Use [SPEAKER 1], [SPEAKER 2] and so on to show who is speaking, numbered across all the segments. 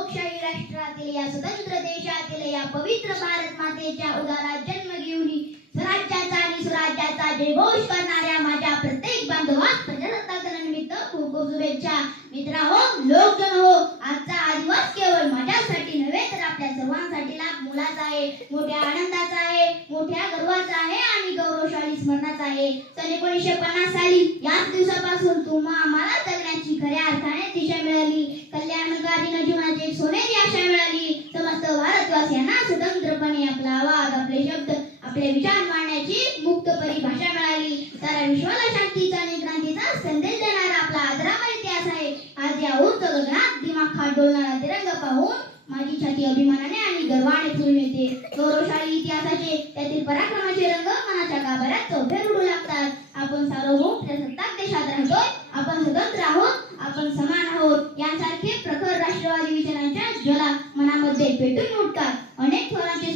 [SPEAKER 1] लोकशाही राष्ट्रातील या स्वतंत्र देशातील या पवित्र भारत मातेच्या उदारात जन्म घेऊन स्वराज्याचा आणि स्वराज्याचा जयघोष करणाऱ्या माझ्या प्रत्येक बांधवास प्रजासत्ताक दिनानिमित्त खूप खूप शुभेच्छा. मित्रा हो लोकजन हो आजचा हा दिवस केवळ माझ्यासाठी नव्हे तर आपल्या सर्वांसाठी लाभ मुलाचा आहे मोठ्या आनंदाचा आहे मोठ्या गर्वाचा आहे आणि गौरवशाली स्मरणाचा आहे. सन एकोणीसशे पन्नास साली याच दिवसापासून तुम्हा आम्हाला जगण्याची खऱ्या अर्थाने दिशा मिळाली. कल्याणकारी जीवनाची भारतवासियांना स्वतंत्रपणे आपला आवाज आपले शब्द आपले विचार मांडण्याची मुक्त परिभाषा मिळाली. साऱ्या विश्वाला शांतीचा आणि क्रांतीचा संदेश देणारा आपला आदरामय इतिहास आहे. आज या उंच गगनात दिमाग खात डोलणारा तिरंगा पाहून माझी छाती अभिमानाने आणि गर्वाने फुलून येते. गौरवशाली इतिहासाचे त्यातील पराक्रमाचे रंग मनाच्या गाभाऱ्यात चौफेर उडू लागतात. आपण सार्वभौम प्रजासत्ताक देशात राहतो आपण स्वतंत्र आहोत. आपण समान आहोत. यांसारखे प्रखर राष्ट्रवादी विचारांच्या ज्वला मनामध्ये पेटून उठतात.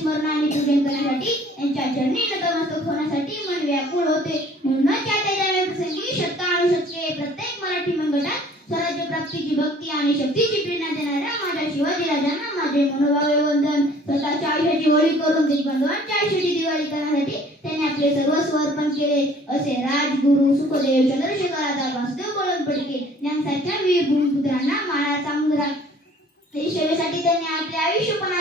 [SPEAKER 1] अनेक थोरांचे स्मरण आणि पूजन करण्यासाठी यांच्या चरणी नतमस्तक होण्यासाठी मन व्याकुळ होते म्हणूनच या त्याच्या प्रसंगी शतका अणुशतके प्रत्येक मराठी मंगटात स्वराज्य प्राप्तीची भक्ती आणि शक्तीची प्रेरणा देणाऱ्या माझ्या शिवाजी राजांना माझे मनोभावे वंदन. स्वतःच्या आयुष्याची होळी करून देशबांधवांच्या आयुष्याची दिवाळी करण्यासाठी त्यांनी आपले सर्वस्व अर्पण केले. असे राजगुरु सुखदेव चंद्रशेखराचा आझाद वासुदेव बळवंत यांसारख्या वीर भूमिपुत्रांना मानाचा मुद्रा देशसेवेसाठी त्यांनी आपले आयुष्य पणाला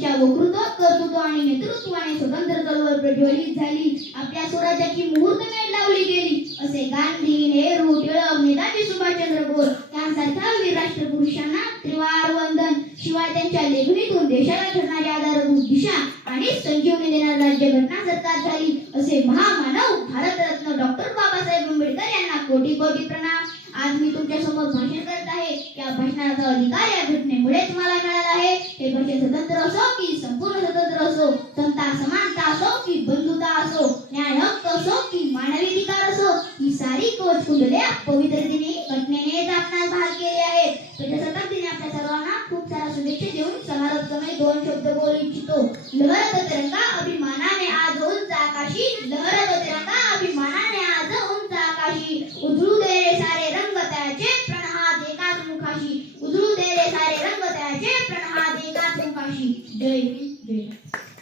[SPEAKER 1] त्यांच्या वक्तृत्व कर्तृत्व आणि नेतृत्वाने स्वतंत्र चळवळ प्रज्वलित झाली. आपल्या स्वराज्याची मुहूर्त मुहूर्तमेढ लावली गेली. असे गांधी नेहरू टिळक नेताजी सुभाषचंद्र बोस यांसारख्या वीर राष्ट्रपुरुषांना त्रिवार वंदन. शिवाय त्यांच्या लेखणीतून देशाला ठरणारी आधारभूत दिशा आणि संजीवनी देणारी राज्यघटना सरकार झाली. असे महामानव भारतरत्न डॉक्टर बाबासाहेब आंबेडकर यांना कोटी कोटी प्रणाम. आज मी तुमच्यासमोर भाषण करत आहे. या भाषणाचा अधिकार या घटनेमुळेच ते म्हणजे स्वतंत्र असो की संपूर्ण स्वतंत्र असो समता समानता असो की बंधुता असो न्याय हक्क असो की मानवी अधिकार असो ही सारी कोच फुलले पवित्र दिनी घटनेने आपणास भाग केले आहेत. प्रजासत्ताक दिने आपल्या सर्वांना खूप सारा शुभेच्छा देऊन समारोप समय दोन शब्द बोलू इच्छितो. लहरत तिरंगा अभिमानाने आज उंच आकाशी लहरत तिरंगा अभिमानाने आज उंच आकाशी. David Vera.